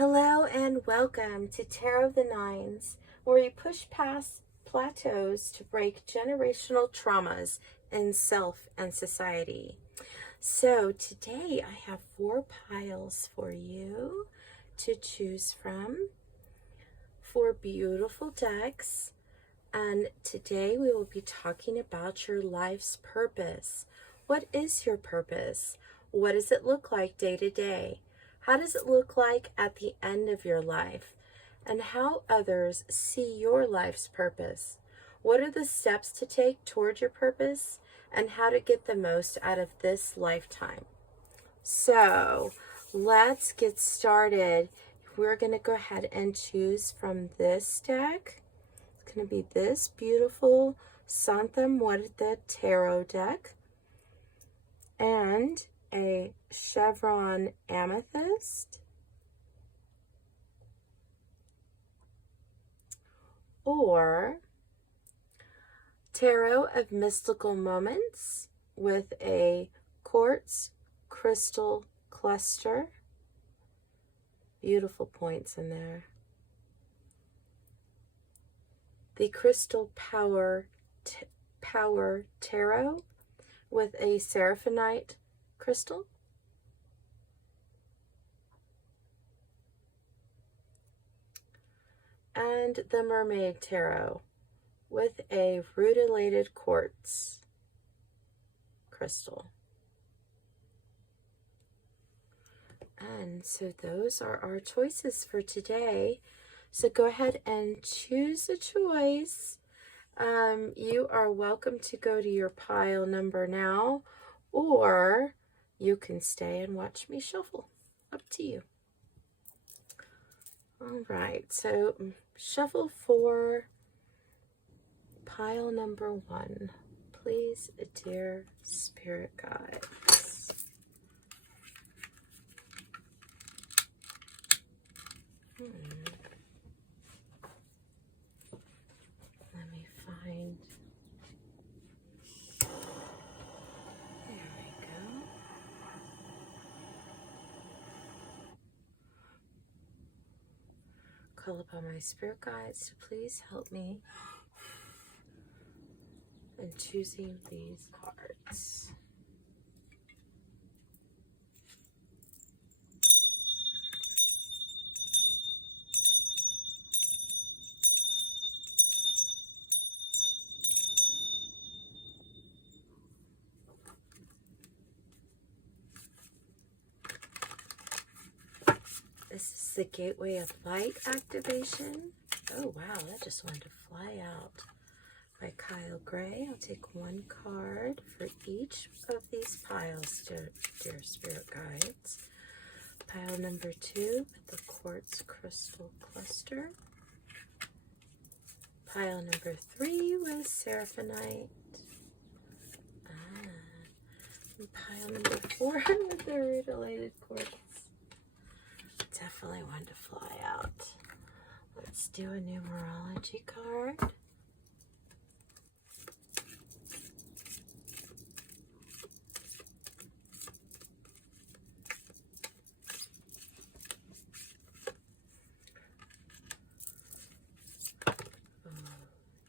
Hello and welcome to Tarot of the Nines, where we push past plateaus to break generational traumas in self and society. So today I have 4 piles for you to choose from, 4 beautiful decks, and today we will be talking about your life's purpose. What is your purpose? What does it look like day to day? How does it look like at the end of your life? And how others see your life's purpose? What are the steps to take toward your purpose? And how to get the most out of this lifetime? So let's get started. We're going to go ahead and choose from this deck. It's going to be this beautiful Santa Muerte Tarot deck. And a Chevron Amethyst, or Tarot of Mystical Moments with a Quartz crystal cluster. Beautiful points in there. The Crystal Power Tarot with a Seraphinite crystal. And the Mermaid Tarot with a Rutilated quartz crystal. And so those are our choices for today. So go ahead and choose a choice. You are welcome to go to your pile number now, or you can stay and watch me shuffle. Up to you. All right, so shuffle for pile number 1. Please, dear spirit guides. Let me find. Call upon my spirit guides to please help me in choosing these cards. This is the Gateway of Light activation. Oh wow, that just wanted to fly out. By Kyle Gray. I'll take 1 card for each of these piles, dear spirit guides. Pile number 2 with the Quartz crystal cluster. Pile number 3 with Seraphinite. And pile number 4 with the Rutilated quartz. Definitely one to fly out. Let's do a numerology card.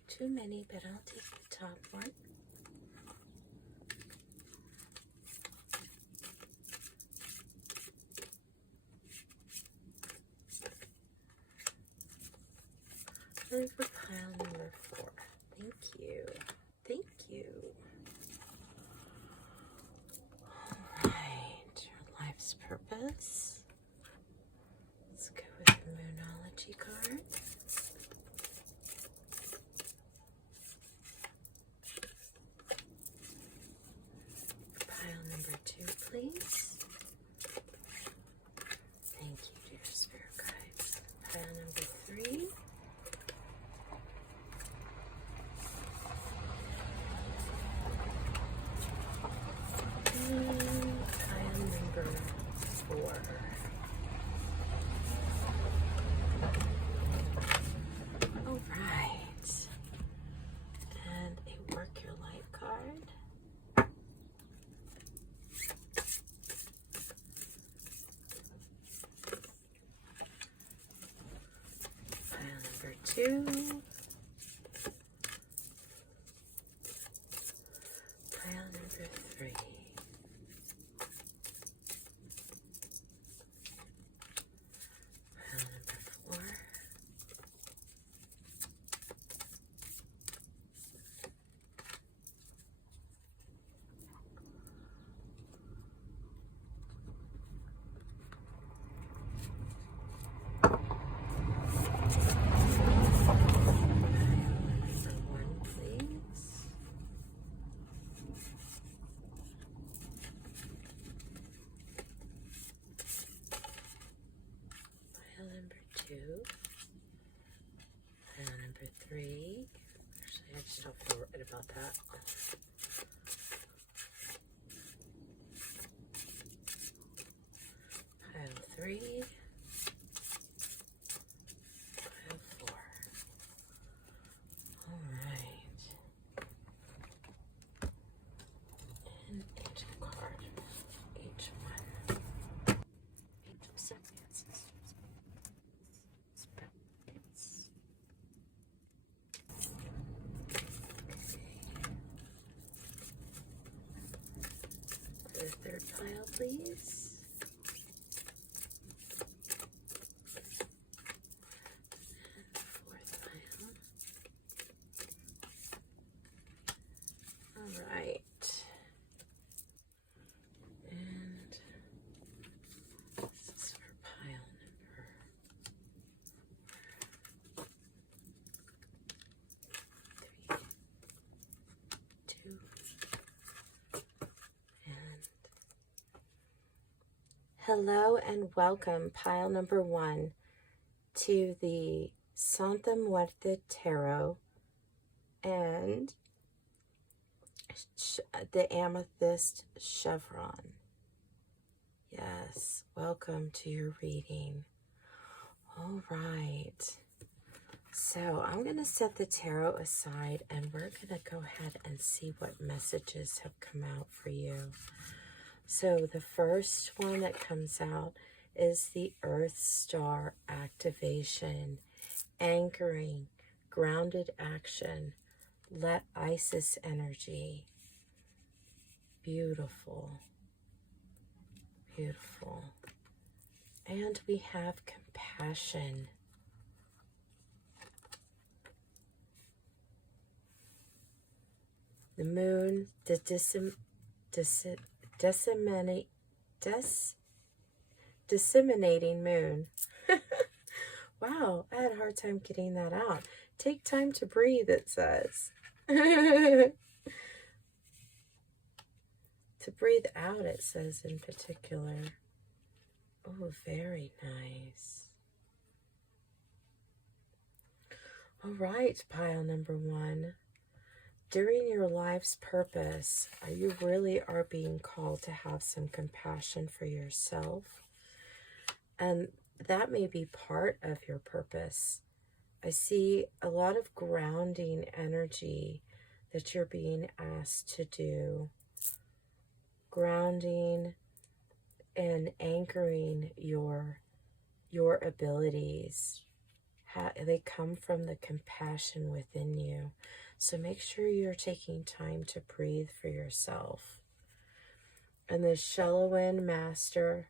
Too many, but I'll take the top one. And for pile number 4. Thank you. Thank you. All right, your life's purpose. Let's go with the Moonology card. Pile number 2, please. Thank you, dear spirit guides. Pile number 3. Pile number 4. 2, pile number 3, pile number 4, and number 3. Actually, I just don't feel right about that. Pile 3, pile 4. All right. And angel card, each one. Angel sentences. The third pile, please. And the fourth pile. All right. And this is for pile number 3, 2, and hello and welcome, pile number 1, to the Santa Muerte Tarot and the Amethyst Chevron. Yes, welcome to your reading. All right. So I'm going to set the tarot aside and we're going to go ahead and see what messages have come out for you. So the first one that comes out is the Earth Star activation, anchoring, grounded action, let Isis energy. Beautiful. Beautiful. And we have compassion. The moon, the disseminating moon. Wow, I had a hard time getting that out. Take time to breathe, it says. To breathe out, it says in particular. Oh, very nice. All right, pile number 1. During your life's purpose, you really are being called to have some compassion for yourself. And that may be part of your purpose. I see a lot of grounding energy that you're being asked to do. Grounding and anchoring your abilities. They come from the compassion within you. So make sure you're taking time to breathe for yourself. And the Shallowan Master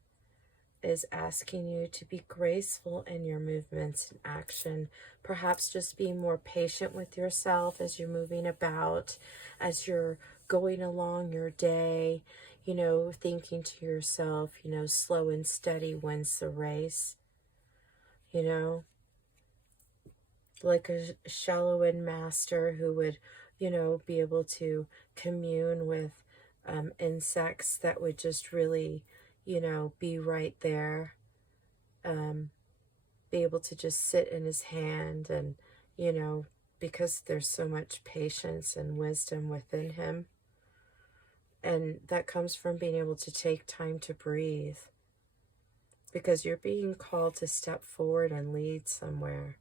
is asking you to be graceful in your movements and action. Perhaps just being more patient with yourself as you're moving about, as you're going along your day, you know, thinking to yourself, you know, slow and steady wins the race, you know. Like a Shallowan Master who would, you know, be able to commune with insects that would just really, you know, be right there. Be able to just sit in his hand and, you know, because there's so much patience and wisdom within him. And that comes from being able to take time to breathe. Because you're being called to step forward and lead somewhere.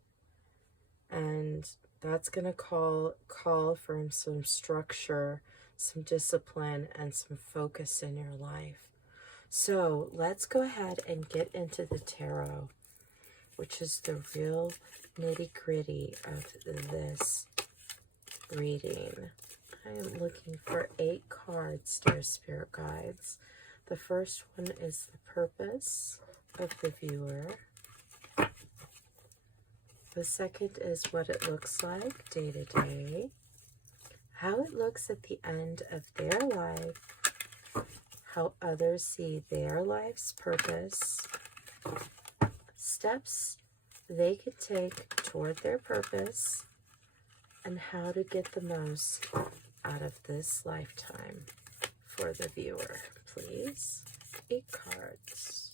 And that's going to call for some structure, some discipline, and some focus in your life. So let's go ahead and get into the tarot. which is the real nitty-gritty of this reading. I am looking for 8 cards, dear spirit guides. The first one is the purpose of the viewer. The second is what it looks like day to day, how it looks at the end of their life, how others see their life's purpose, steps they could take toward their purpose, and how to get the most out of this lifetime for the viewer. Please, 8 cards.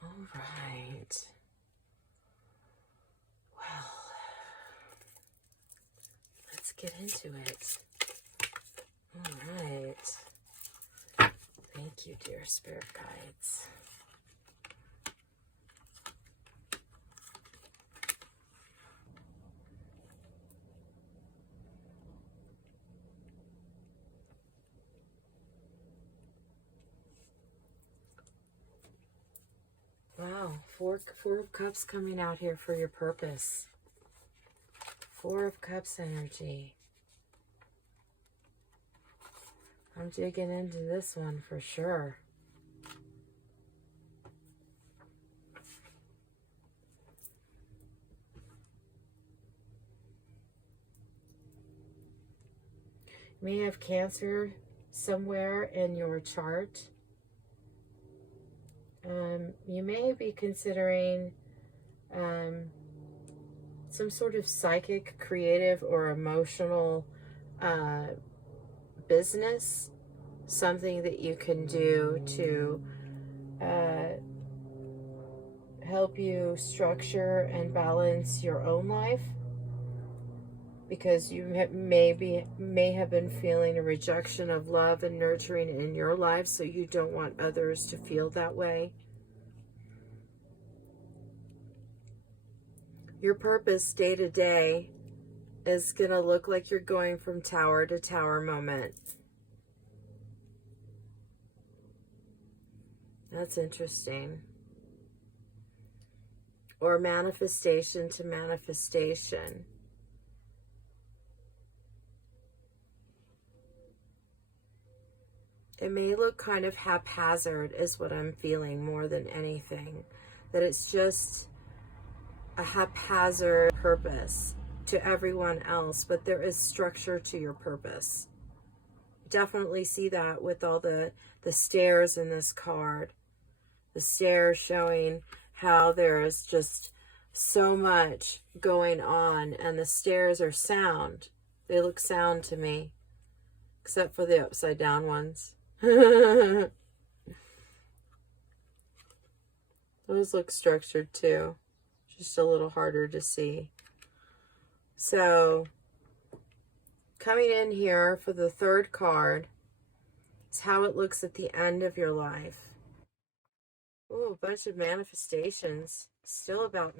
All right. Well, let's get into it. All right. Thank you, dear spirit guides. Wow, four of Cups coming out here for your purpose. 4 of Cups energy. I'm digging into this one for sure. You may have Cancer somewhere in your chart. You may be considering some sort of psychic, creative, or emotional business, something that you can do to help you structure and balance your own life, because you may have been feeling a rejection of love and nurturing in your life, so you don't want others to feel that way. Your purpose day to day is going to look like you're going from tower to tower moment. That's interesting. Or manifestation to manifestation. It may look kind of haphazard is what I'm feeling more than anything. That it's just a haphazard purpose to everyone else, but there is structure to your purpose. Definitely see that with all the stairs in this card. The stairs showing how there is just so much going on, and the stairs are sound. They look sound to me, except for the upside down ones. Those look structured too, just a little harder to see. So coming in here for the 3rd card is how it looks at the end of your life. Ooh, a bunch of manifestations. Still about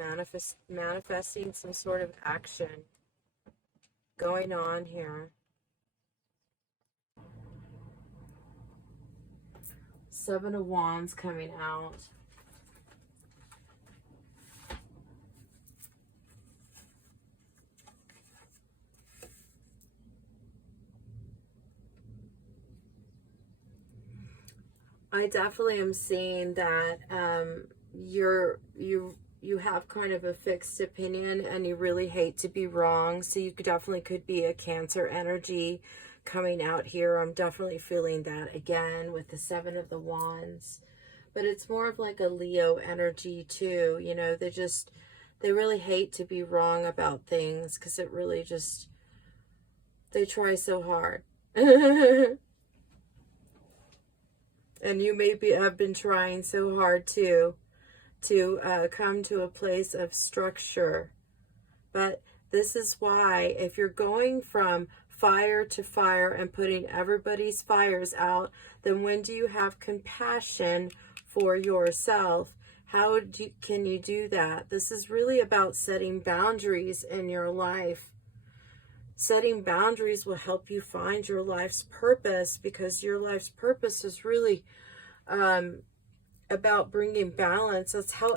manifesting some sort of action going on here. 7 of Wands coming out. I definitely am seeing that you have kind of a fixed opinion and you really hate to be wrong. So you definitely could be a Cancer energy coming out here. I'm definitely feeling that again with the 7 of the Wands. But it's more of like a Leo energy too. You know, they really hate to be wrong about things because it really just, they try so hard. And you maybe have been trying so hard too to come to a place of structure. But this is why, if you're going from fire to fire and putting everybody's fires out, then when do you have compassion for yourself? How can you do that? This is really about setting boundaries in your life. Setting boundaries will help you find your life's purpose, because your life's purpose is really about bringing balance. That's how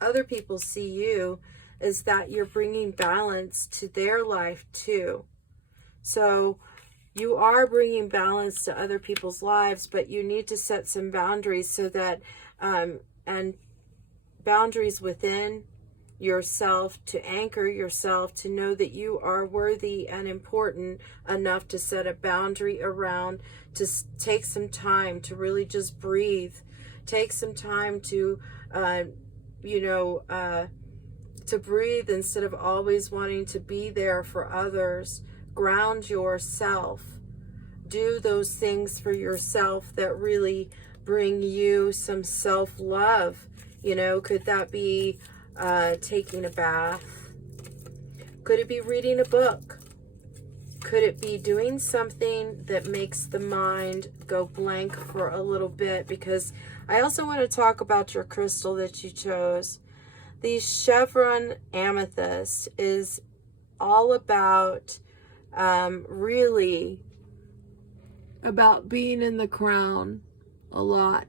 other people see you, is that you're bringing balance to their life too. So you are bringing balance to other people's lives, but you need to set some boundaries so that, and boundaries within yourself, to anchor yourself, to know that you are worthy and important enough to set a boundary around, to take some time to really just breathe, take some time to, to breathe instead of always wanting to be there for others. Ground yourself. Do those things for yourself that really bring you some self-love. Could that be taking a bath? Could it be reading a book? Could it be doing something that makes the mind go blank for a little bit? Because I also want to talk about your crystal that you chose. The Chevron Amethyst is all about really about being in the crown a lot.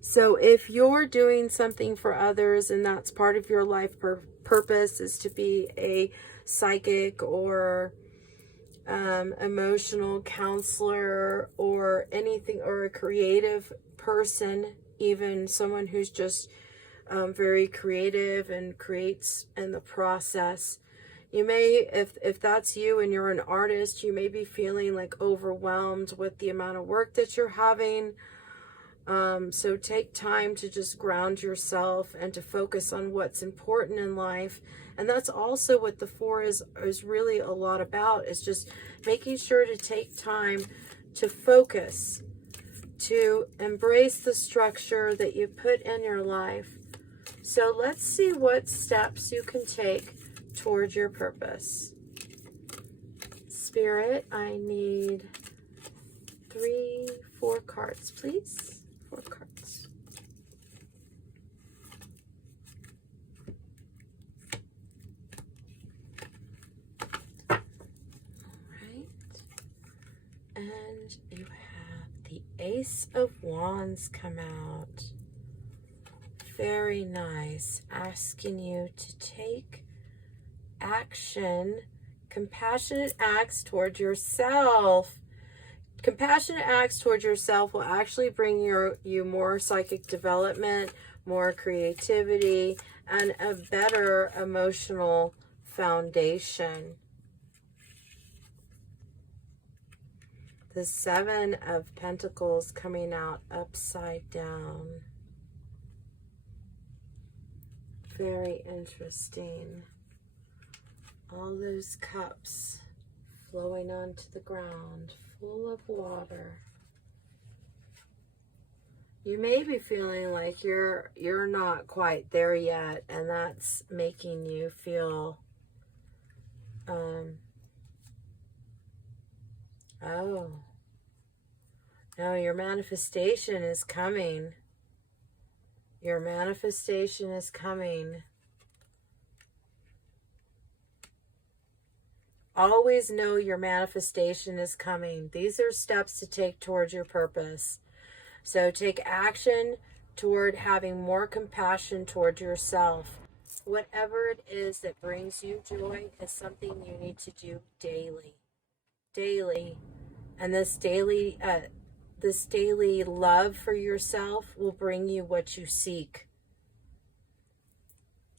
So if you're doing something for others and that's part of your life purpose, is to be a psychic or emotional counselor or anything, or a creative person, even someone who's just very creative and creates in the process. You may, if that's you and you're an artist, you may be feeling like overwhelmed with the amount of work that you're having. So take time to just ground yourself and to focus on what's important in life. And that's also what the 4 is really a lot about, is just making sure to take time to focus, to embrace the structure that you put in your life. So let's see what steps you can take towards your purpose. Spirit, I need 4 cards, please. 4 cards. All right. And you have the Ace of Wands come out. Very nice. Asking you to take action, compassionate acts toward yourself. Compassionate acts toward yourself will actually bring you more psychic development, more creativity, and a better emotional foundation. The 7 of Pentacles coming out upside down. Very interesting. All those cups flowing onto the ground, full of water. You may be feeling like you're not quite there yet, and that's making you feel oh no, your manifestation is coming. Your manifestation is coming. Always know your manifestation is coming. These are steps to take towards your purpose. So take action toward having more compassion toward yourself. Whatever it is that brings you joy is something you need to do daily. Daily. And this daily love for yourself will bring you what you seek.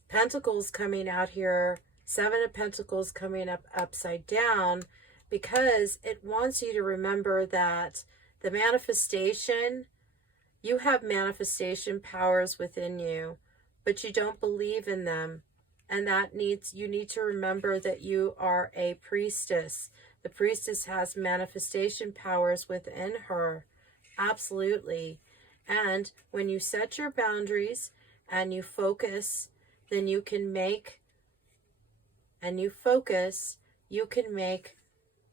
Pentacles coming out here. 7 of Pentacles coming up upside down, because it wants you to remember that the manifestation, you have manifestation powers within you, but you don't believe in them. And you need to remember that you are a priestess. The priestess has manifestation powers within her. Absolutely. And when you set your boundaries and you focus, then you can make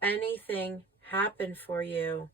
anything happen for you.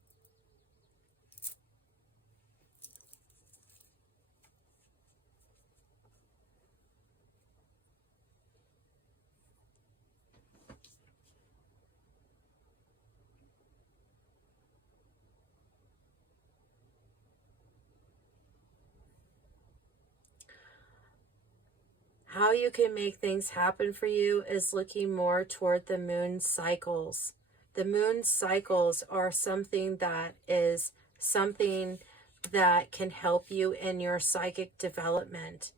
How you can make things happen for you is looking more toward the moon cycles. The moon cycles are something that can help you in your psychic development.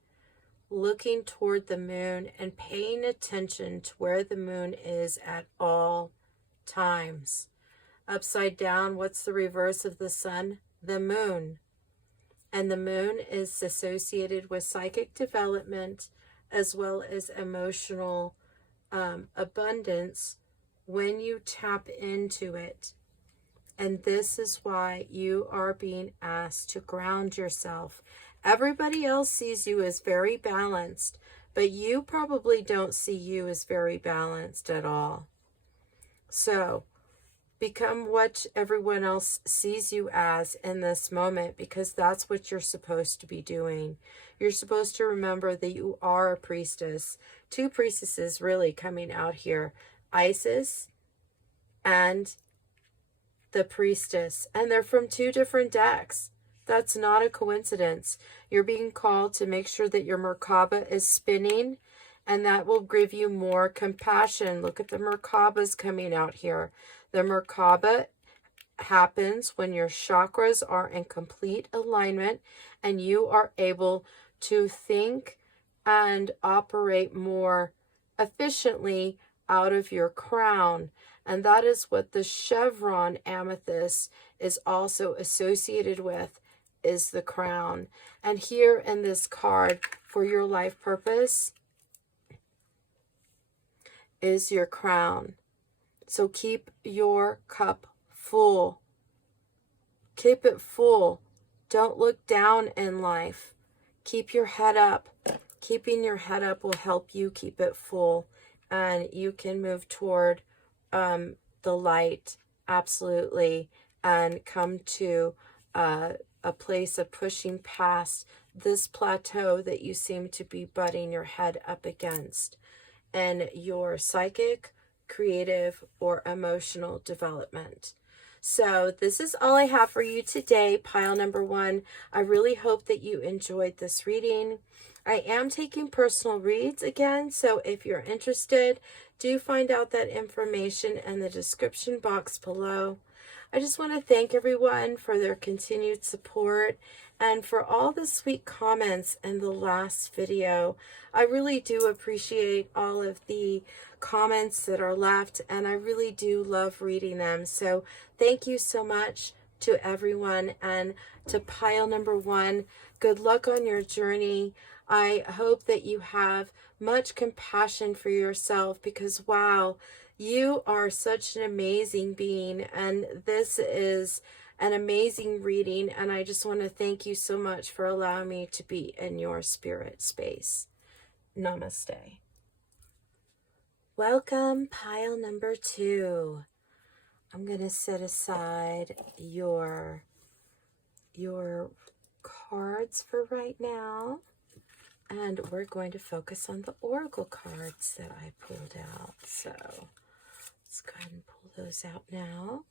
Looking toward the moon and paying attention to where the moon is at all times. Upside down, what's the reverse of the sun? The moon. And the moon is associated with psychic development as well as emotional abundance when you tap into it. And this is why you are being asked to ground yourself. Everybody else sees you as very balanced, but you probably don't see you as very balanced at all. So become what everyone else sees you as in this moment, because that's what you're supposed to be doing. You're supposed to remember that you are a priestess. Two priestesses really coming out here. Isis and the priestess. And they're from two different decks. That's not a coincidence. You're being called to make sure that your Merkaba is spinning, and that will give you more compassion. Look at the Merkabas coming out here. The Merkaba happens when your chakras are in complete alignment and you are able to think and operate more efficiently out of your crown. And that is what the Chevron amethyst is also associated with, is the crown. And here in this card for your life purpose is your crown. So keep your cup full. Keep it full. Don't look down in life. Keep your head up. Keeping your head up will help you keep it full. And you can move toward the light, absolutely, and come to a place of pushing past this plateau that you seem to be butting your head up against. And your psychic, creative, or emotional development. So this is all I have for you today, pile number 1. I really hope that you enjoyed this reading. I am taking personal reads again, so if you're interested, do find out that information in the description box below. I just want to thank everyone for their continued support and for all the sweet comments in the last video. I really do appreciate all of the comments that are left, and I really do love reading them. So thank you so much to everyone, and to pile number 1, good luck on your journey. I hope that you have much compassion for yourself, because wow, you are such an amazing being, and this is an amazing reading, and I just want to thank you so much for allowing me to be in your spirit space. Namaste. Welcome, pile number 2. I'm going to set aside your cards for right now, and we're going to focus on the oracle cards that I pulled out. So let's go ahead and pull those out now.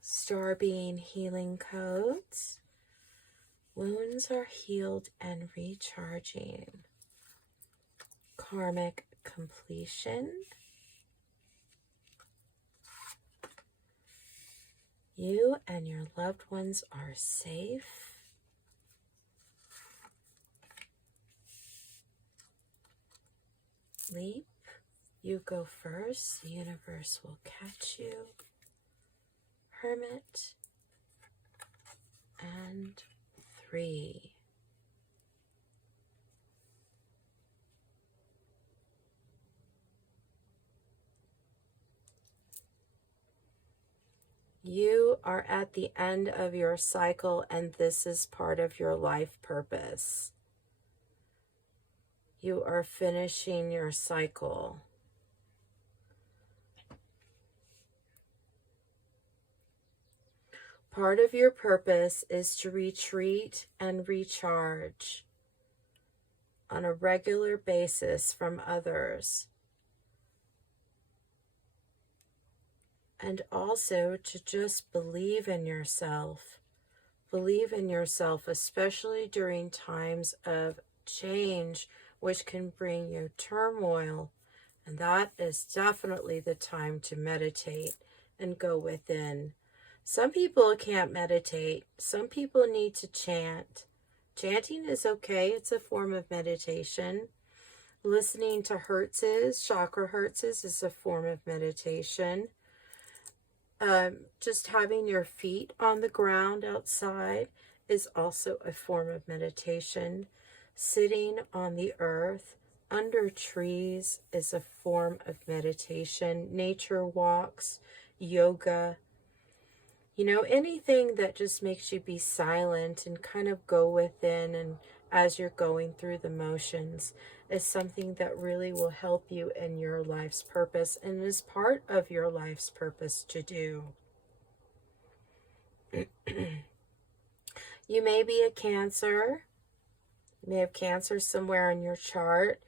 Star being healing codes. Wounds are healed and recharging. Karmic completion. You and your loved ones are safe. Leap. You go first. The universe will catch you. Hermit. And 3. You are at the end of your cycle, and this is part of your life purpose. You are finishing your cycle. Part of your purpose is to retreat and recharge on a regular basis from others. And also to just believe in yourself. Believe in yourself, especially during times of change, which can bring you turmoil. And that is definitely the time to meditate and go within. Some people can't meditate. Some people need to chant. Chanting is okay. It's a form of meditation. Listening to hertzes, chakra hertzes, is a form of meditation. Just having your feet on the ground outside is also a form of meditation. Sitting on the earth under trees is a form of meditation. Nature walks, yoga, anything that just makes you be silent and kind of go within, and as you're going through the motions, is something that really will help you in your life's purpose and is part of your life's purpose to do. You may be a Cancer. You may have Cancer somewhere in your chart.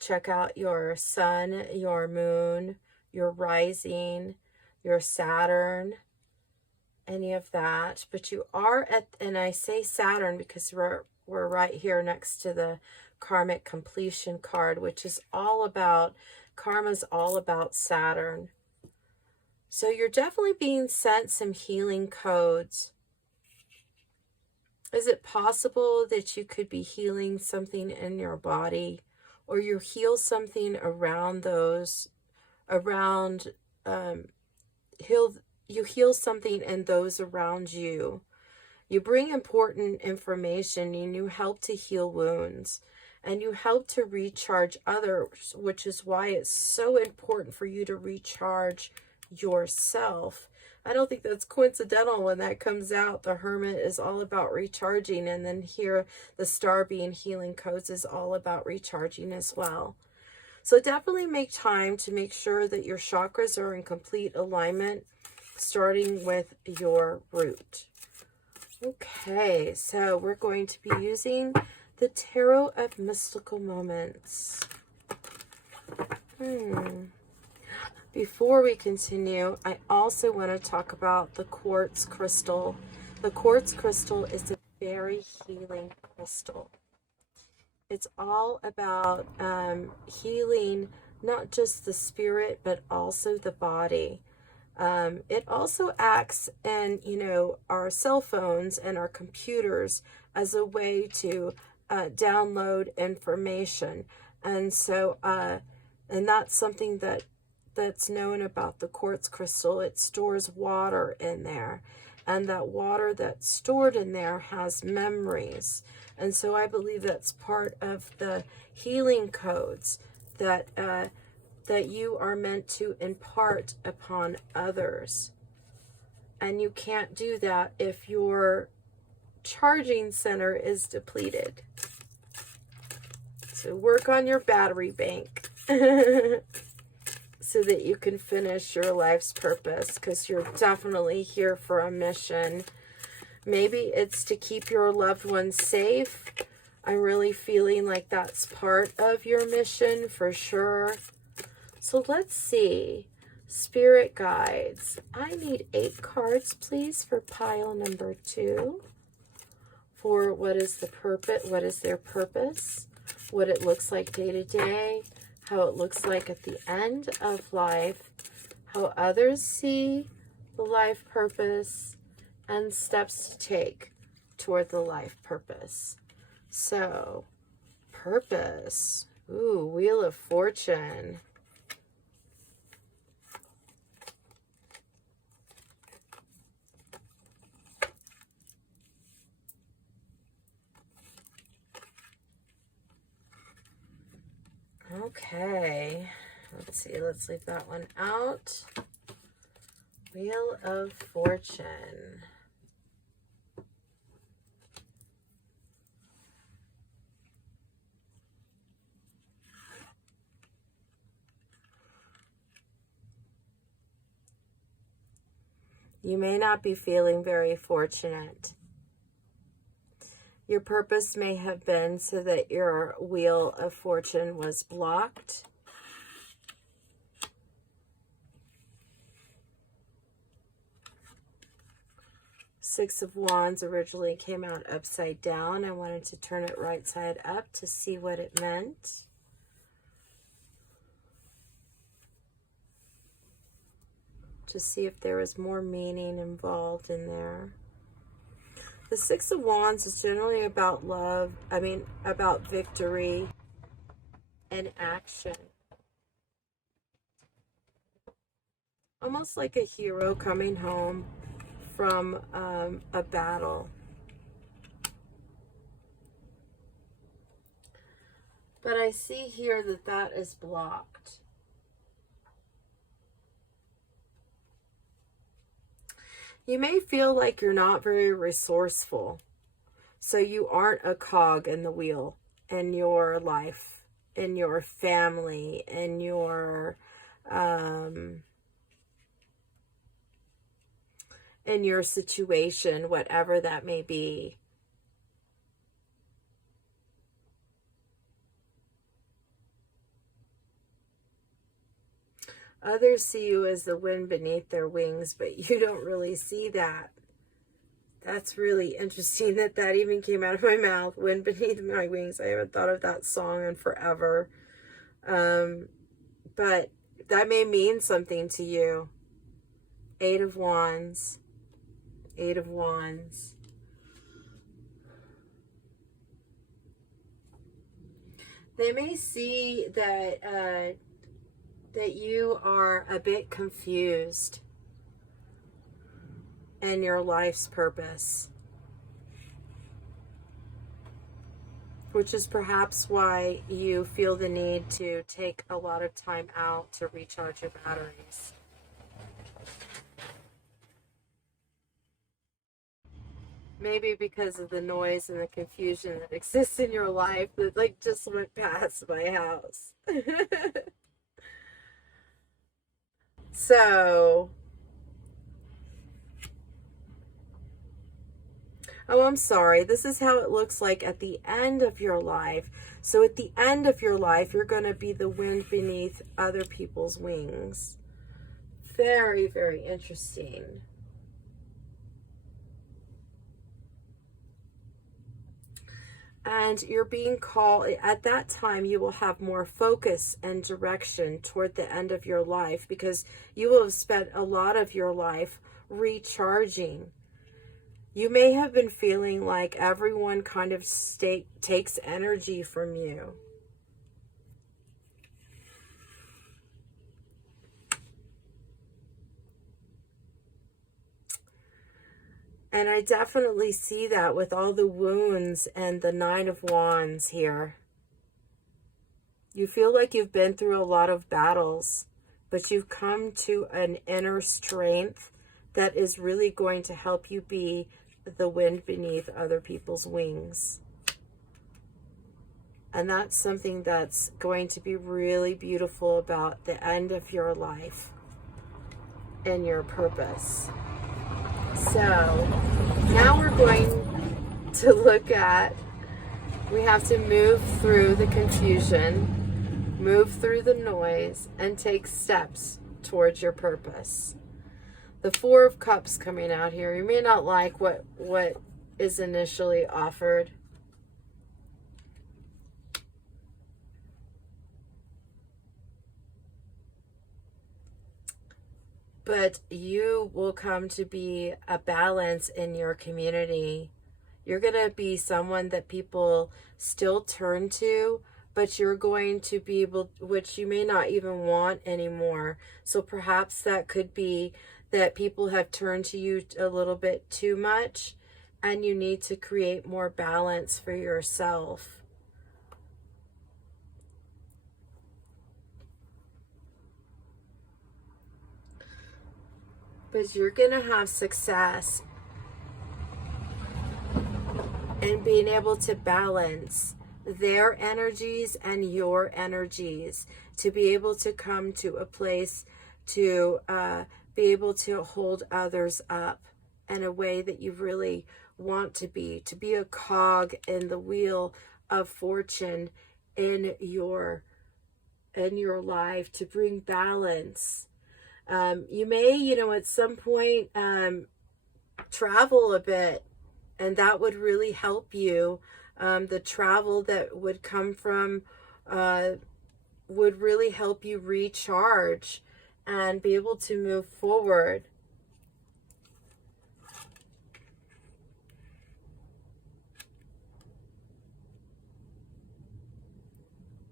Check out your sun, your moon, your rising, your Saturn, any of that. But you are at, and I say Saturn because we're right here next to the karmic completion card, which is all about, karma's all about Saturn. So you're definitely being sent some healing codes. Is it possible that you could be healing something in your body, or you heal something around those, you heal something in those around you? You bring important information, and you help to heal wounds, and you help to recharge others, which is why it's so important for you to recharge yourself. I don't think that's coincidental when that comes out. The Hermit is all about recharging, and then here the Star being healing codes is all about recharging as well. So definitely make time to make sure that your chakras are in complete alignment, starting with your root. Okay, so we're going to be using the Tarot of Mystical Moments. Before we continue, I also want to talk about the quartz crystal. The quartz crystal is a very healing crystal. It's all about healing not just the spirit, but also the body. It also acts in, our cell phones and our computers as a way to download information. And so, and that's something that's known about the quartz crystal. It stores water in there, and that water that's stored in there has memories. And so I believe that's part of the healing codes that you are meant to impart upon others. And you can't do that if your charging center is depleted. So work on your battery bank so that you can finish your life's purpose, because you're definitely here for a mission. Maybe it's to keep your loved ones safe. I'm really feeling like that's part of your mission for sure. So let's see. Spirit guides. I need 8 cards, please, for pile number 2. For what is the purpose? What is their purpose? What it looks like day to day. How it looks like at the end of life. How others see the life purpose. And steps to take toward the life purpose. So, purpose. Ooh, Wheel of Fortune. Okay, let's see, let's leave that one out. Wheel of Fortune. You may not be feeling very fortunate. Your purpose may have been so that your Wheel of Fortune was blocked. Six of Wands originally came out upside down. I wanted to turn it right side up to see what it meant. To see if there was more meaning involved in there. The Six of Wands is generally about love, about victory and action. Almost like a hero coming home from a battle. But I see here that that is blocked. You may feel like you're not very resourceful. So you aren't a cog in the wheel in your life, in your family, in your situation, whatever that may be. Others see you as the wind beneath their wings, but you don't really see that. That's really interesting that that even came out of my mouth. Wind beneath my wings. I haven't thought of that song in forever. But that may mean something to you. Eight of Wands. Eight of Wands. They may see that that you are a bit confused in your life's purpose, which is perhaps why you feel the need to take a lot of time out to recharge your batteries. Maybe because of the noise and the confusion that exists in your life that like just went past my house. So, oh, I'm sorry. This is how it looks like at the end of your life. So at the end of your life, you're going to be the wind beneath other people's wings. Very, very interesting. And you're being called, at that time, you will have more focus and direction toward the end of your life because you will have spent a lot of your life recharging. You may have been feeling like everyone kind of takes energy from you. And I definitely see that with all the wounds and the Nine of Wands here. You feel like you've been through a lot of battles, but you've come to an inner strength that is really going to help you be the wind beneath other people's wings. And that's something that's going to be really beautiful about the end of your life and your purpose. So now we're going to look at, we have to move through the confusion, move through the noise, and take steps towards your purpose. The Four of Cups coming out here. You may not like what is initially offered. But you will come to be a balance in your community. You're going to be someone that people still turn to, but you're going to be able, which you may not even want anymore. So perhaps that could be that people have turned to you a little bit too much, and you need to create more balance for yourself. But you're going to have success in being able to balance their energies and your energies, to be able to come to a place to be able to hold others up in a way that you really want to be a cog in the wheel of fortune in your life, to bring balance. You may, at some point travel a bit, and that would really help you. The travel that would come from would really help you recharge and be able to move forward.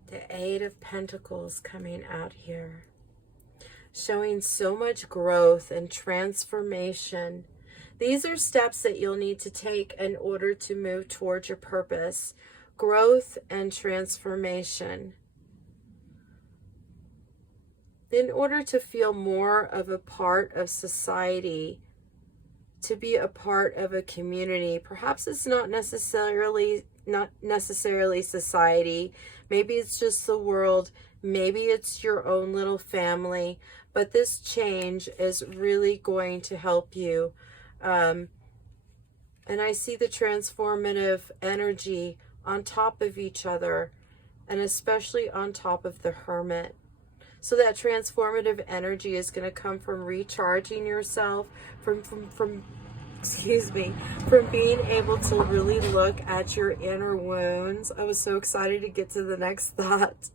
The Eight of Pentacles coming out here, showing so much growth and transformation. These are steps that you'll need to take in order to move towards your purpose. Growth and transformation. In order to feel more of a part of society, to be a part of a community. Perhaps it's not necessarily society. Maybe it's just the world. Maybe it's your own little family. But this change is really going to help you. And I see the transformative energy on top of each other, and especially on top of the Hermit. So that transformative energy is going to come from recharging yourself, from being able to really look at your inner wounds. I was so excited to get to the next thought.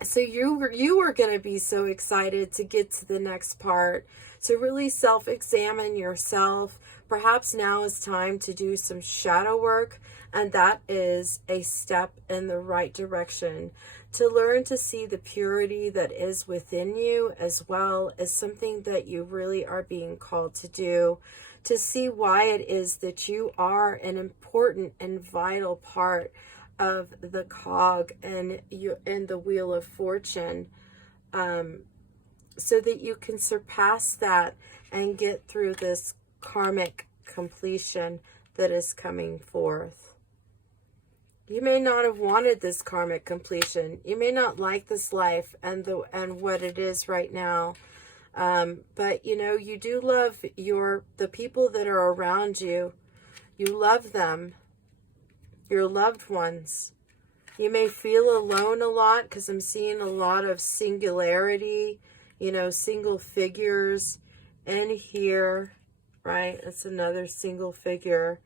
So you are going to be so excited to get to the next part. So really self-examine yourself. Perhaps now is time to do some shadow work, and that is a step in the right direction. To learn to see the purity that is within you, as well as something that you really are being called to do. To see why it is that you are an important and vital part of the cog and the wheel of fortune, so that you can surpass that and get through this karmic completion that is coming forth. You may not have wanted this karmic completion. You may not like this life and what it is right now. But you do love the people that are around you. You love them, your loved ones. You may feel alone a lot because I'm seeing a lot of singularity, single figures in here, right? It's another single figure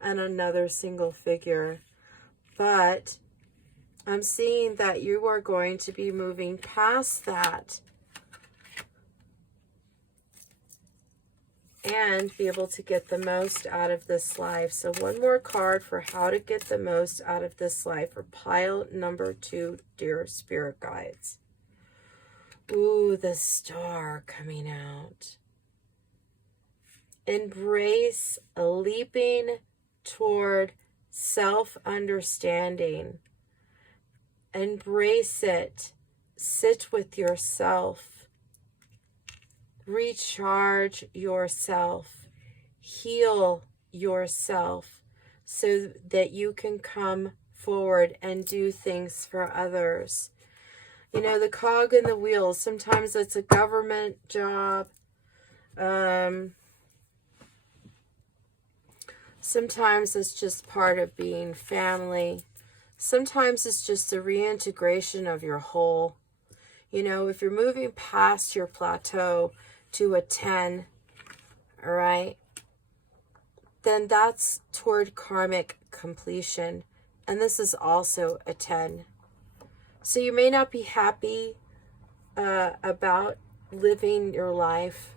and another single figure. But I'm seeing that you are going to be moving past that and be able to get the most out of this life. So one more card for how to get the most out of this life for pile number 2, dear spirit guides. Ooh, the Star coming out. Embrace leaping toward self-understanding. Embrace it. Sit with yourself. Recharge yourself. Heal yourself so that you can come forward and do things for others. The cog and the wheel, sometimes it's a government job. Sometimes it's just part of being family. Sometimes it's just a reintegration of your whole. If you're moving past your plateau to a 10, all right, then that's toward karmic completion. And this is also a 10. So you may not be happy about living your life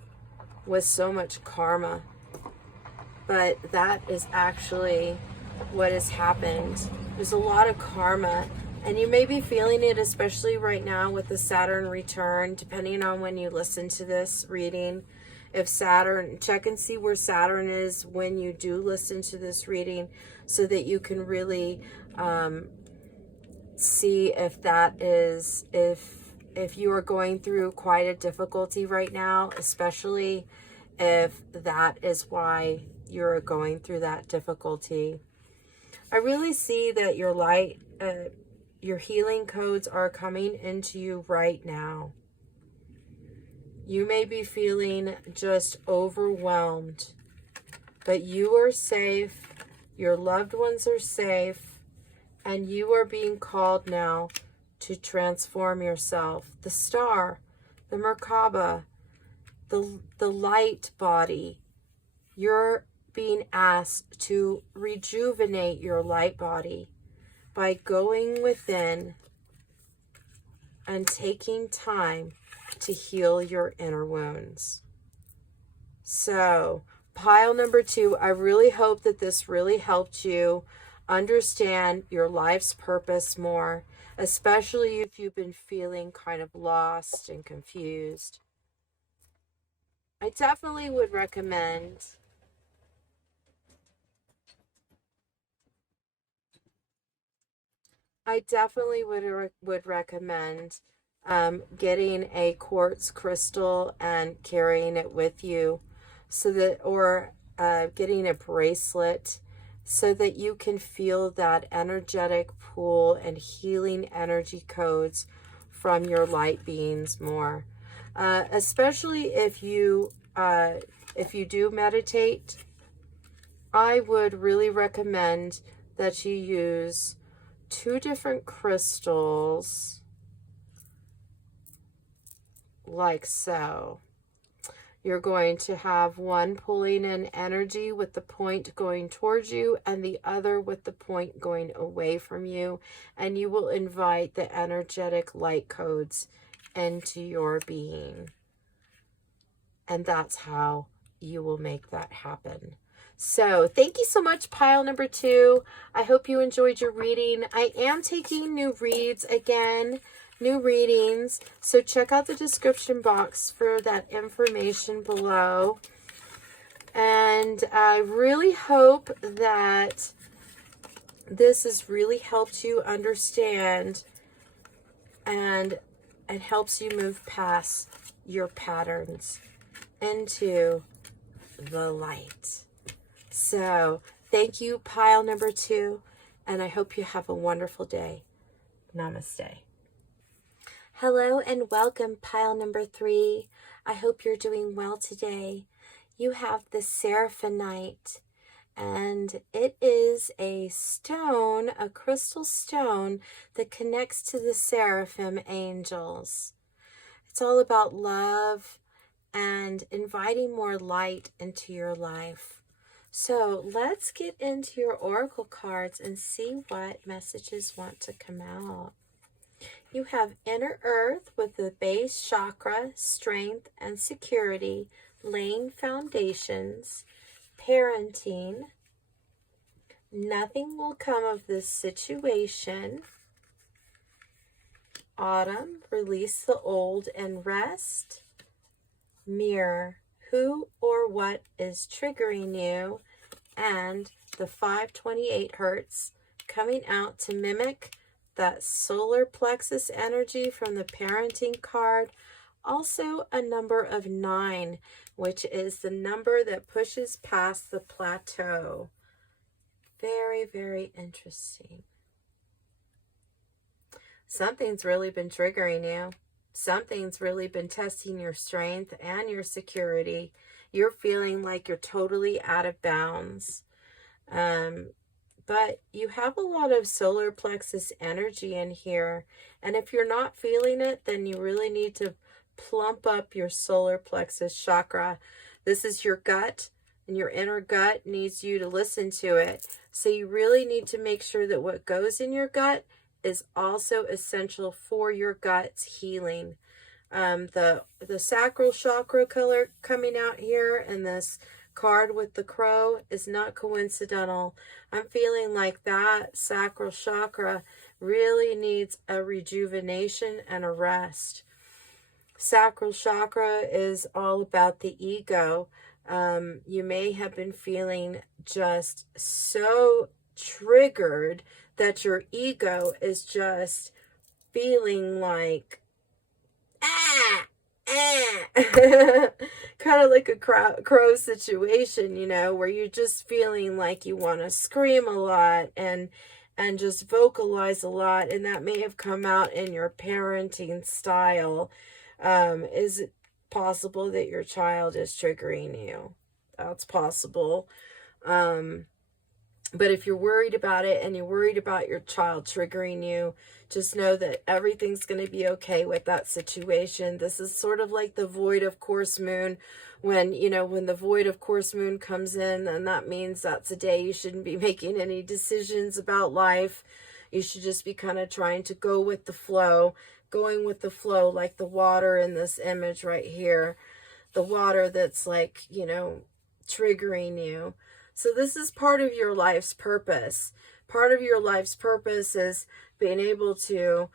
with so much karma. But that is actually what has happened. There's a lot of karma, and you may be feeling it, especially right now with the Saturn return, depending on when you listen to this reading. If Saturn, check and see where Saturn is when you do listen to this reading, so that you can really see if if you are going through quite a difficulty right now, especially if that is why you're going through that difficulty. I really see that your light, your healing codes are coming into you right now. You may be feeling just overwhelmed, but you are safe, your loved ones are safe, and you are being called now to transform yourself. The star, the Merkaba, the light body, you're being asked to rejuvenate your light body by going within and taking time to heal your inner wounds. So, pile number 2, I really hope that this really helped you understand your life's purpose more, especially if you've been feeling kind of lost and confused. I definitely would recommend would recommend getting a quartz crystal and carrying it with you, so that, or getting a bracelet, so that you can feel that energetic pool and healing energy codes from your light beings more. Especially if you do meditate, I would really recommend that you use 2 different crystals, like so. You're going to have one pulling in energy with the point going towards you, and the other with the point going away from you, and you will invite the energetic light codes into your being. And that's how you will make that happen. So thank you so much, pile number 2. I hope you enjoyed your reading. I am taking new reads again, new readings. So check out the description box for that information below. And I really hope that this has really helped you understand, and it helps you move past your patterns into the light. So thank you, pile number 2, and I hope you have a wonderful day. Namaste. Hello and welcome, pile number 3. I hope you're doing well today. You have the Seraphinite, and it is a stone, a crystal stone that connects to the seraphim angels. It's all about love and inviting more light into your life. So let's get into your oracle cards and see what messages want to come out. You have Inner Earth with the base chakra, strength and security, laying foundations, parenting. Nothing will come of this situation. Autumn, release the old and rest. Mirror, who or what is triggering you, and the 528 hertz coming out to mimic that solar plexus energy from the parenting card. Also a number of 9, which is the number that pushes past the plateau. Very, very interesting. Something's really been triggering you. Something's really been testing your strength and your security. You're feeling like you're totally out of bounds. But you have a lot of solar plexus energy in here. And if you're not feeling it, then you really need to plump up your solar plexus chakra. This is your gut, and your inner gut needs you to listen to it. So you really need to make sure that what goes in your gut is also essential for your gut's healing. The sacral chakra color coming out here and this card with the crow is not coincidental. I'm feeling like that sacral chakra really needs a rejuvenation and a rest. Sacral chakra is all about the ego. You may have been feeling just so triggered that your ego is just feeling like kind of like a crow situation, you know, where you're just feeling like you want to scream a lot and just vocalize a lot, and that may have come out in your parenting style. Is it possible that your child is triggering you? That's possible. But if you're worried about it and you're worried about your child triggering you, just know that everything's going to be okay with that situation. This is sort of like the void of course moon. When, you know, when the void of course moon comes in, then that means that's a day you shouldn't be making any decisions about life. You should just be kind of trying to go with the flow, going with the flow, like the water in this image right here. The water that's like, you know, triggering you. So this is part of your life's purpose. Part of your life's purpose is being able to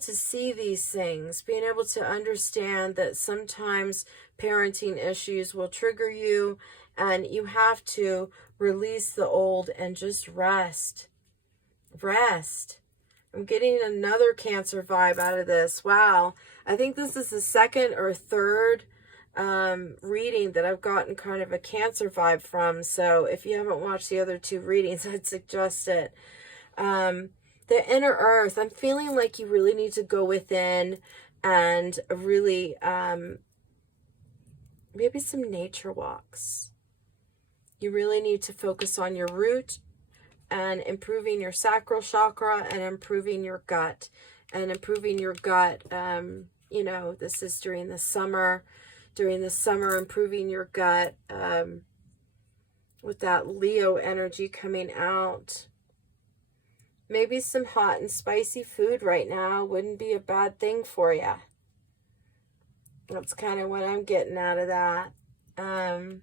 see these things, being able to understand that sometimes parenting issues will trigger you, and you have to release the old and just rest. Rest. I'm getting another Cancer vibe out of this. Wow. I think this is the second or third reading that I've gotten kind of a Cancer vibe from. So if you haven't watched the other two readings, I'd suggest it. The inner earth, I'm feeling like you really need to go within and really, maybe some nature walks. You really need to focus on your root and improving your sacral chakra and improving your gut. And improving your gut, you know, this is during the summer. During the summer, improving your gut with that Leo energy coming out. Maybe some hot and spicy food right now wouldn't be a bad thing for you. That's kind of what I'm getting out of that. The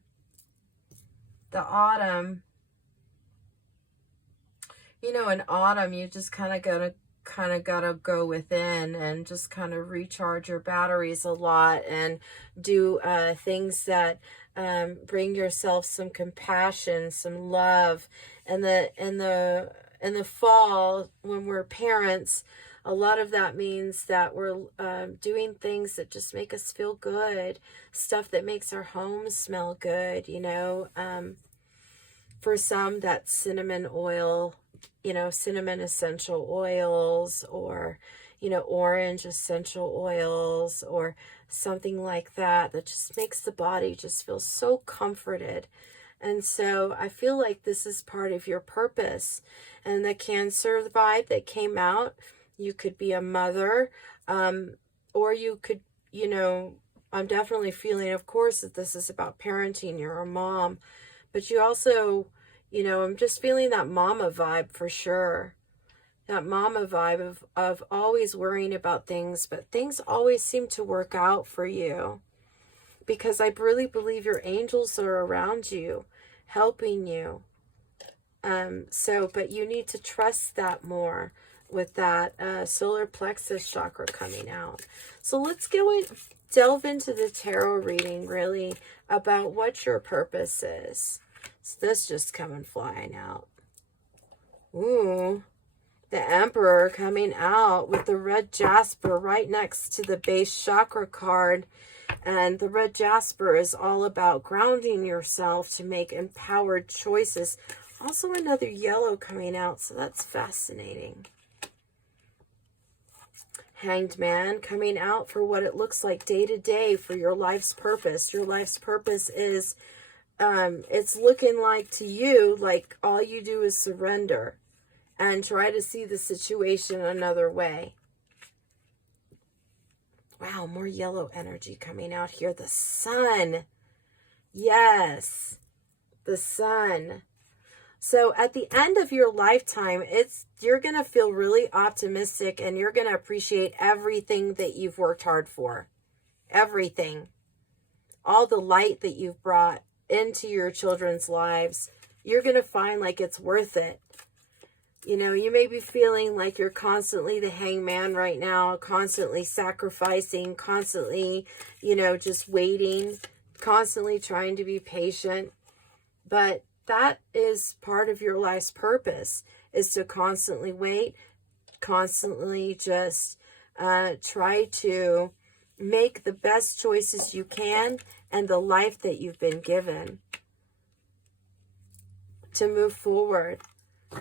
autumn. You know, in autumn, you just kind of gotta go within and just kind of recharge your batteries a lot and do things that bring yourself some compassion, some love. And in the fall, when we're parents, a lot of that means that we're doing things that just make us feel good, stuff that makes our home smell good, you know. For some, that's cinnamon oil, you know, cinnamon essential oils, or, you know, orange essential oils, or something like that, that just makes the body just feel so comforted. And so I feel like this is part of your purpose. And the Cancer vibe that came out, you could be a mother, or you could, you know, I'm definitely feeling, of course, that this is about parenting. You're a mom, but you also, you know, I'm just feeling that mama vibe for sure. That mama vibe of always worrying about things, but things always seem to work out for you. Because I really believe your angels are around you, helping you. But you need to trust that more with that solar plexus chakra coming out. So let's go and delve into the tarot reading, really, about what your purpose is. So this just coming flying out. Ooh, the Emperor coming out with the red jasper right next to the base chakra card. And the red jasper is all about grounding yourself to make empowered choices. Also another yellow coming out, so that's fascinating. Hanged Man coming out for what it looks like day to day for your life's purpose. Your life's purpose is, it's looking like to you, like all you do is surrender and try to see the situation another way. Wow, more yellow energy coming out here. The sun. Yes, the sun. So at the end of your lifetime, you're going to feel really optimistic, and you're going to appreciate everything that you've worked hard for. Everything. All the light that you've brought into your children's lives, you're going to find like it's worth it. You know, you may be feeling like you're constantly the hangman right now, constantly sacrificing, constantly, you know, just waiting, constantly trying to be patient. But that is part of your life's purpose, is to constantly wait, constantly just Try to make the best choices you can and the life that you've been given to move forward.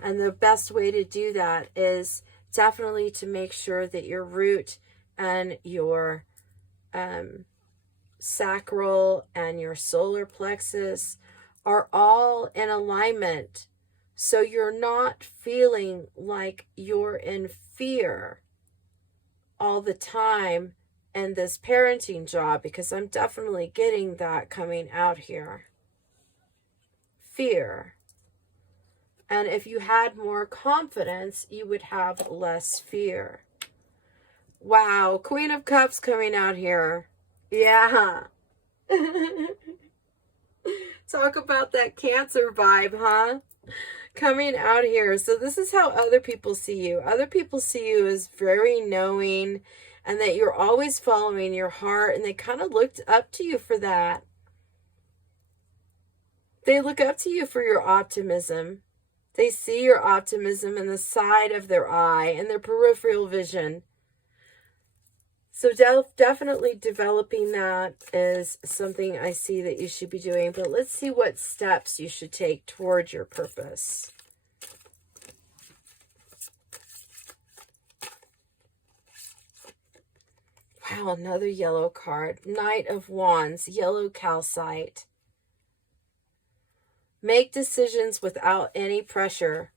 And the best way to do that is definitely to make sure that your root and your sacral and your solar plexus are all in alignment, so you're not feeling like you're in fear all the time in this parenting job, because I'm definitely getting that coming out here. Fear. And if you had more confidence, you would have less fear. Wow, Queen of Cups coming out here. Yeah. Talk about that Cancer vibe, huh? Coming out here. So this is how other people see you. Other people see you as very knowing, and that you're always following your heart, and they kind of looked up to you for that. They look up to you for your optimism. They see your optimism in the side of their eye and their peripheral vision. So definitely developing that is something I see that you should be doing. But let's see what steps you should take towards your purpose. Wow, another yellow card. Knight of Wands, yellow calcite. Make decisions without any pressure.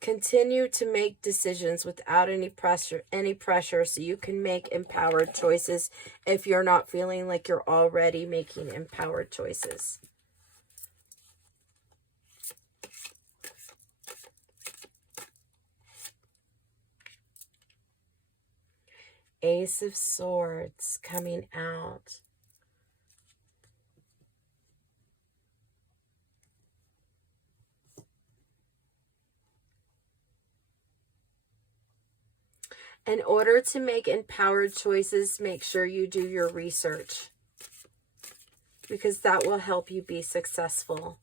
Continue to make decisions without any pressure, so you can make empowered choices if you're not feeling like you're already making empowered choices. Ace of Swords coming out. In order to make empowered choices, make sure you do your research, because that will help you be successful.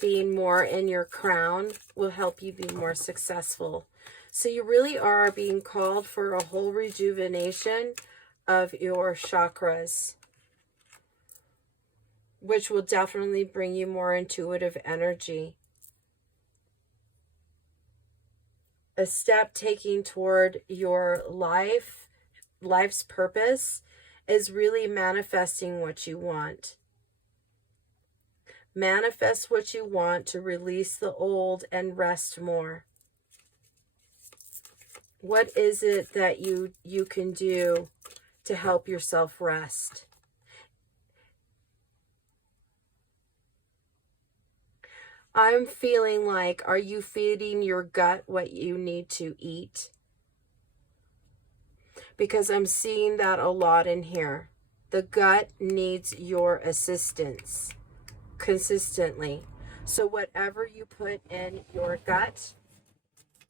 Being more in your crown will help you be more successful. So you really are being called for a whole rejuvenation of your chakras, which will definitely bring you more intuitive energy. A step taking toward your life's purpose is really manifesting what you want. Manifest what you want to release the old and rest more. What is it that you can do to help yourself rest? I'm feeling like, are you feeding your gut what you need to eat? Because I'm seeing that a lot in here. The gut needs your assistance consistently. So whatever you put in your gut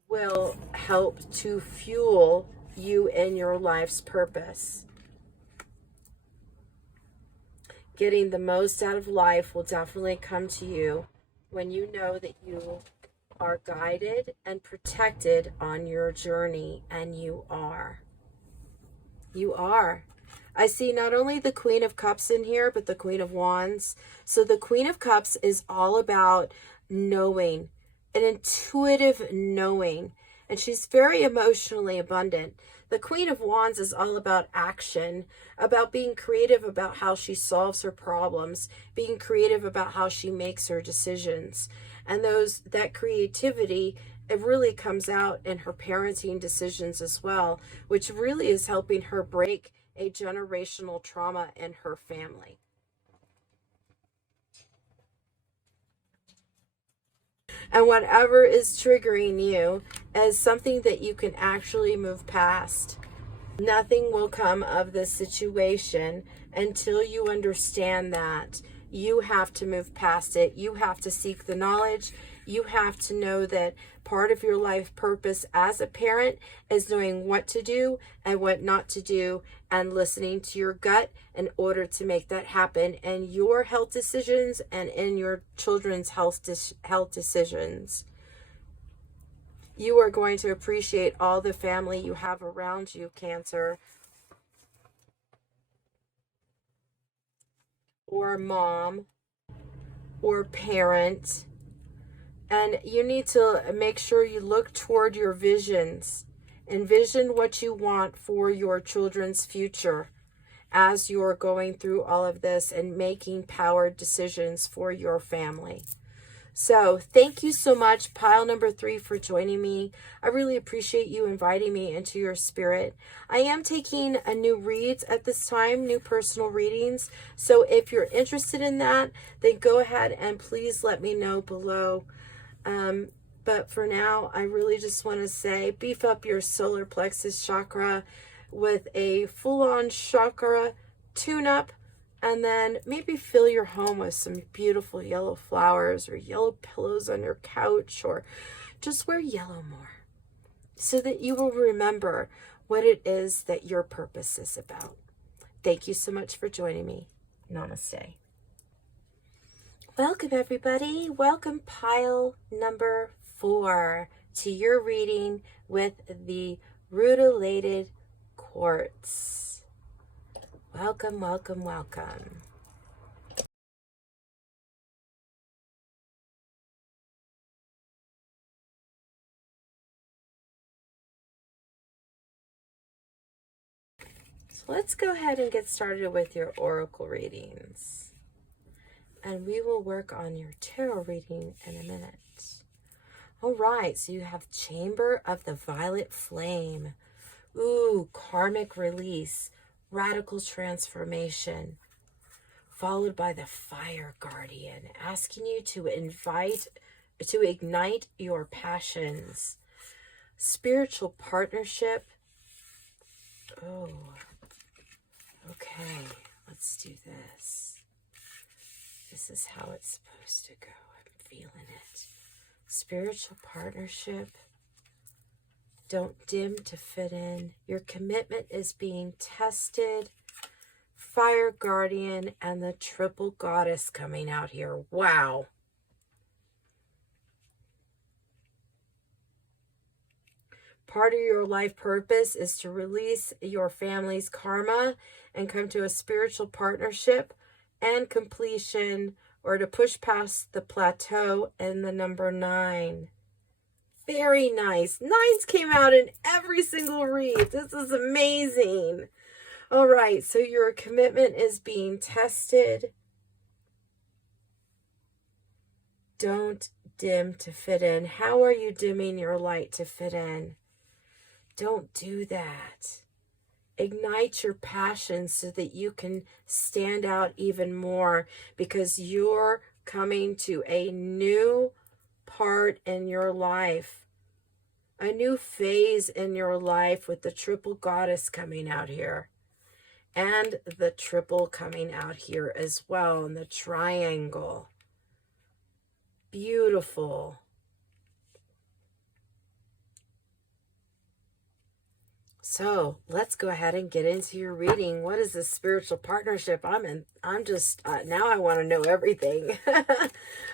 will help to fuel you in your life's purpose. Getting the most out of life will definitely come to you when you know that you are guided and protected on your journey, and you are. You are. I see not only the Queen of Cups in here, but the Queen of Wands. So the Queen of Cups is all about knowing, an intuitive knowing, and she's very emotionally abundant. The Queen of Wands is all about action, about being creative about how she solves her problems, being creative about how she makes her decisions. And that creativity, it really comes out in her parenting decisions as well, which really is helping her break a generational trauma in her family. And whatever is triggering you is something that you can actually move past. Nothing will come of this situation until you understand that you have to move past it. You have to seek the knowledge. You have to know that part of your life purpose as a parent is knowing what to do and what not to do, and listening to your gut in order to make that happen in your health decisions and in your children's health decisions. You are going to appreciate all the family you have around you, Cancer. Or mom. Or parent. And you need to make sure you look toward your visions. Envision what you want for your children's future as you're going through all of this and making powered decisions for your family. So thank you so much, pile number 3, for joining me. I really appreciate you inviting me into your spirit. I am taking a new reads at this time, new personal readings. So if you're interested in that, then go ahead and please let me know below. But for now, I really just want to say, beef up your solar plexus chakra with a full-on chakra tune-up, and then maybe fill your home with some beautiful yellow flowers or yellow pillows on your couch, or just wear yellow more so that you will remember what it is that your purpose is about. Thank you so much for joining me. Namaste. Welcome, everybody. Welcome, pile number 4, to your reading with the Rutilated Quartz. Welcome, welcome, welcome. So let's go ahead and get started with your oracle readings. And we will work on your tarot reading in a minute. All right, so you have Chamber of the Violet Flame. Ooh, karmic release, radical transformation, followed by the Fire Guardian, asking you to ignite your passions. Spiritual partnership. Oh, okay, let's do this. This is how it's supposed to go. I'm feeling it. Spiritual partnership. Don't dim to fit in. Your commitment is being tested. Fire Guardian and the Triple Goddess coming out here. Wow. Part of your life purpose is to release your family's karma and come to a spiritual partnership and completion, or to push past the plateau, and the number 9. Very nice. 9s came out in every single read. This is amazing. All right, so your commitment is being tested. Don't dim to fit in. How are you dimming your light to fit in? Don't do that. Ignite your passion so that you can stand out even more, because you're coming to a new part in your life, a new phase in your life, with the Triple Goddess coming out here and the triple coming out here as well, and the triangle. Beautiful. So let's go ahead and get into your reading. What is this spiritual partnership? I'm just, now I want to know everything.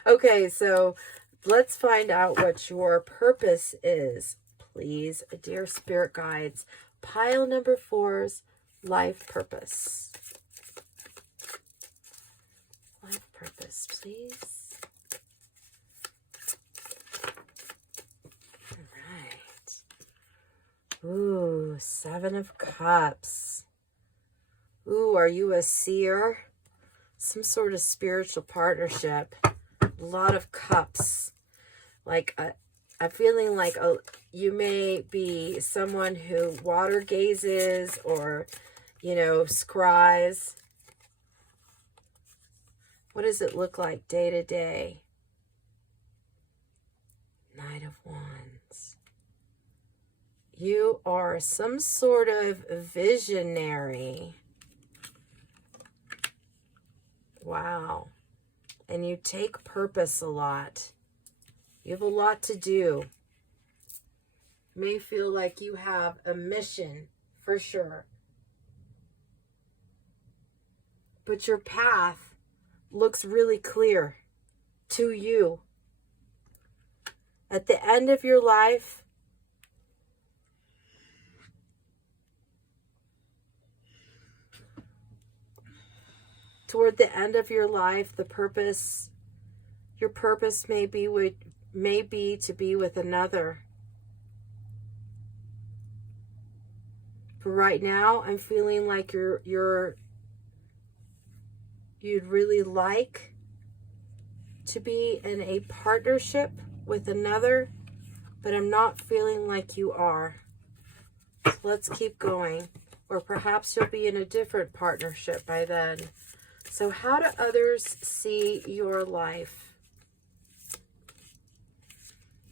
Okay, so let's find out what your purpose is. Please, dear spirit guides, pile number 4's life purpose. Life purpose, please. Ooh, 7 of Cups. Ooh, are you a seer? Some sort of spiritual partnership. A lot of cups. Like, I'm feeling like you may be someone who water gazes, or, you know, scries. What does it look like day to day? Knight of Wands. You are some sort of visionary. Wow. And you take purpose a lot. You have a lot to do. You may feel like you have a mission, for sure. But your path looks really clear to you. At the end of your life, toward the end of your life, your purpose may be to be with another. For right now, I'm feeling like you'd really like to be in a partnership with another, but I'm not feeling like you are. So let's keep going. Or perhaps you'll be in a different partnership by then. So how do others see your life?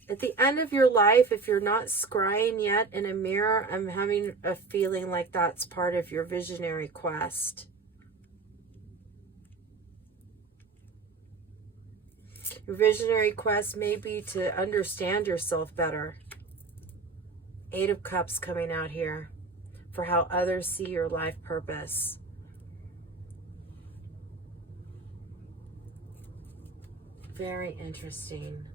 At the end of your life, if you're not scrying yet in a mirror, I'm having a feeling like that's part of your visionary quest. Your visionary quest may be to understand yourself better. 8 of Cups coming out here for how others see your life purpose. Very interesting.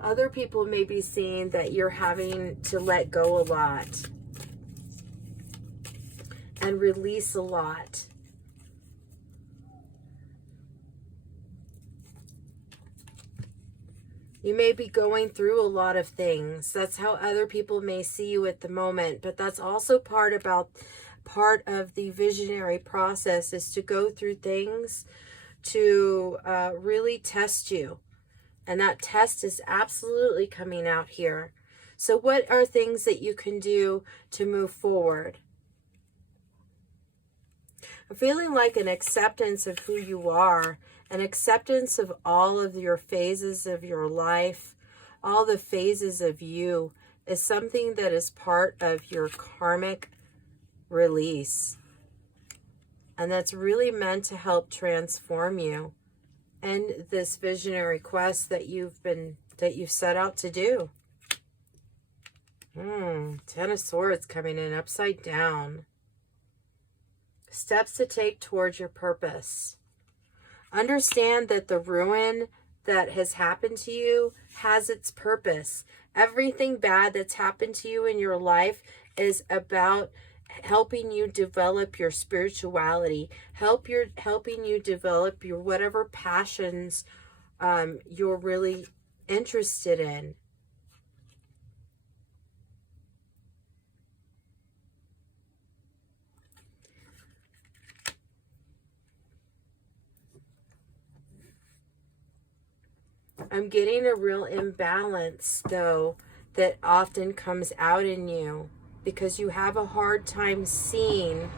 Other people may be seeing that you're having to let go a lot and release a lot. You may be going through a lot of things. That's how other people may see you at the moment. But that's also part of the visionary process, is to go through things to really test you. And that test is absolutely coming out here. So what are things that you can do to move forward? I'm feeling like an acceptance of who you are, an acceptance of all of your phases of your life, all the phases of you, is something that is part of your karmic release. And that's really meant to help transform you and this visionary quest that you've set out to do. 10 of Swords coming in upside down. Steps to take towards your purpose. Understand that the ruin that has happened to you has its purpose. Everything bad that's happened to you in your life is about helping you develop your spirituality, helping you develop your whatever passions you're really interested in. I'm getting a real imbalance, though, that often comes out in you because you have a hard time seeing.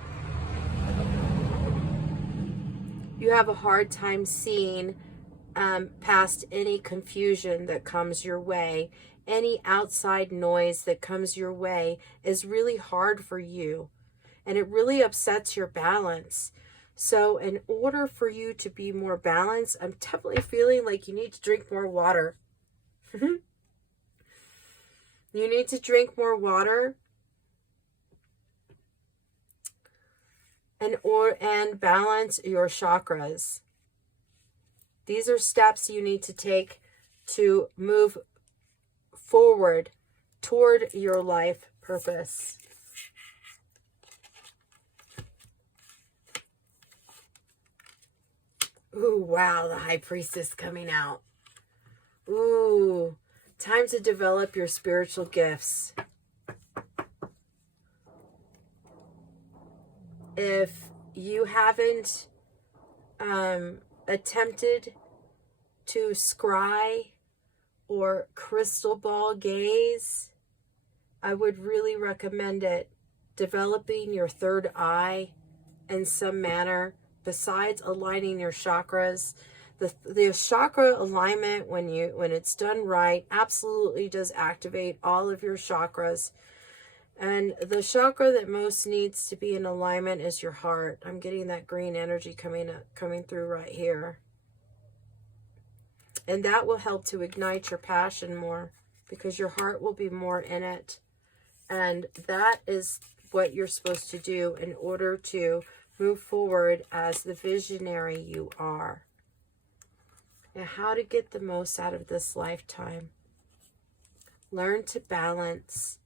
You have a hard time seeing past any confusion that comes your way. Any outside noise that comes your way is really hard for you, and it really upsets your balance. So in order for you to be more balanced, I'm definitely feeling like you need to drink more water. You need to drink more water and balance your chakras. These are steps you need to take to move forward toward your life purpose. Ooh, wow, the High Priestess coming out. Ooh, time to develop your spiritual gifts. If you haven't attempted to scry or crystal ball gaze, I would really recommend it. Developing your third eye in some manner, besides aligning your chakras. The chakra alignment, when it's done right, absolutely does activate all of your chakras. And the chakra that most needs to be in alignment is your heart. I'm getting that green energy coming through right here. And that will help to ignite your passion more, because your heart will be more in it. And that is what you're supposed to do in order to move forward as the visionary you are. Now, how to get the most out of this lifetime. Learn to balance.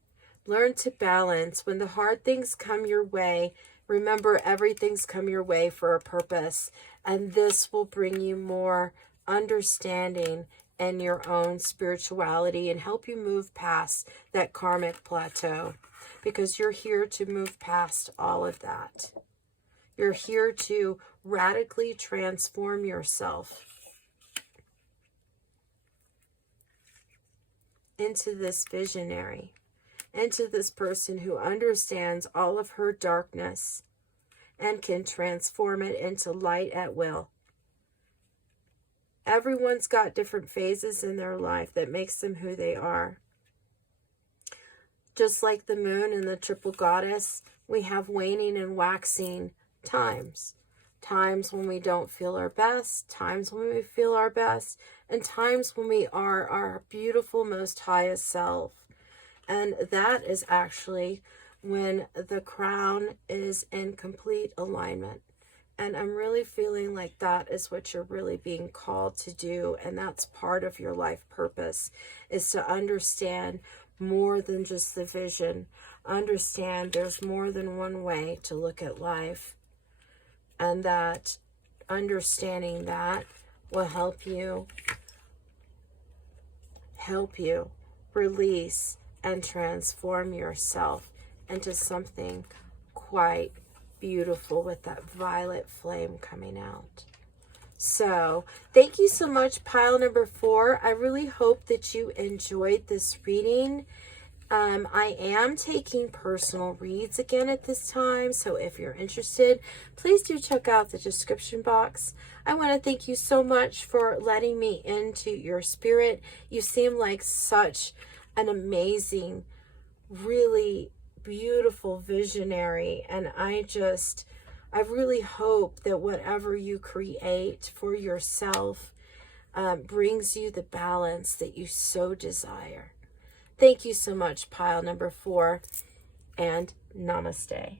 Learn to balance. When the hard things come your way, remember everything's come your way for a purpose. And this will bring you more understanding in your own spirituality and help you move past that karmic plateau. Because you're here to move past all of that. You're here to radically transform yourself into this visionary, into this person who understands all of her darkness and can transform it into light at will. Everyone's got different phases in their life that makes them who they are. Just like the moon and the triple goddess, we have waning and waxing times. Times when we don't feel our best, times when we feel our best, and times when we are our beautiful, most highest self. And that is actually when the crown is in complete alignment. And I'm really feeling like that is what you're really being called to do. And that's part of your life purpose, is to understand more than just the vision. Understand there's more than one way to look at life. And that understanding that will help you release and transform yourself into something quite beautiful with that violet flame coming out. So thank you so much, pile number 4. I really hope that you enjoyed this reading. I am taking personal reads again at this time, so if you're interested, please do check out the description box. I want to thank you so much for letting me into your spirit. You seem like such an amazing, really beautiful visionary, and I really hope that whatever you create for yourself brings you the balance that you so desire. Thank you so much, pile number 4, and namaste.